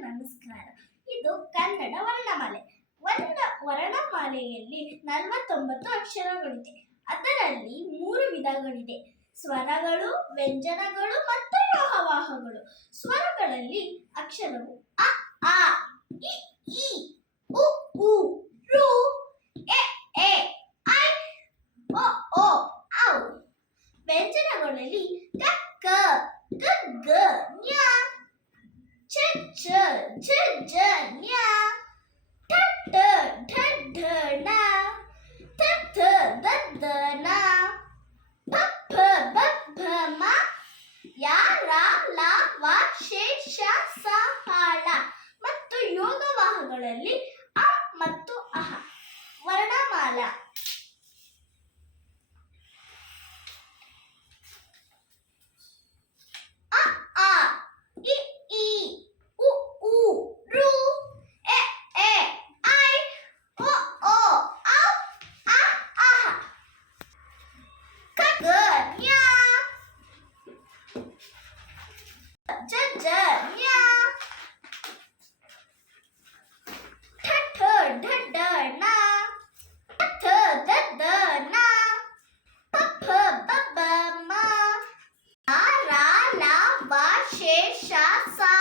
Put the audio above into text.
ನಮಸ್ಕಾರ. ಇದು ಕನ್ನಡ ವರ್ಣಮಾಲೆ. ವರ್ಣ ವರ್ಣಮಾಲೆಯಲ್ಲಿ ನಲವತ್ತೊಂಬತ್ತು ಅಕ್ಷರಗಳಿದೆ. ಅದರಲ್ಲಿ ಮೂರು ವಿಧಗಳಿದೆ. ಸ್ವರಗಳು, ವ್ಯಂಜನಗಳು ಮತ್ತು ಲೋಹವಾಹಗಳು ಸ್ವರಗಳಲ್ಲಿ ಅಕ್ಷರವು ಅ, ಆ, ಇ ಈ ಉ ಉ, ರು, ಎ ಎ, ಐ, ಒ ಓ ಔ. ವ್ಯಂಜನಗಳಲ್ಲಿ ಕ ಛ ಛ ಝ ನ್ಯ. ಠ ಠ ಢ ಢ ಣ ದ ದ, ನ. ಪ ಭ ಮ. ಯ, ರ, ಲ, ವ ಶೇಷ ಸ ಹಾಳ ಮತ್ತು ಯೋಗವಾಹಗಳಲ್ಲಿ ಅ ಮತ್ತು ಅಹ. ವರ್ಣಮಾಲ. chân chân nha thất thơ thất đờ na thất thơ thất đờ na bắp phơ bắp bờ ma rá rá lá vá xế xá xa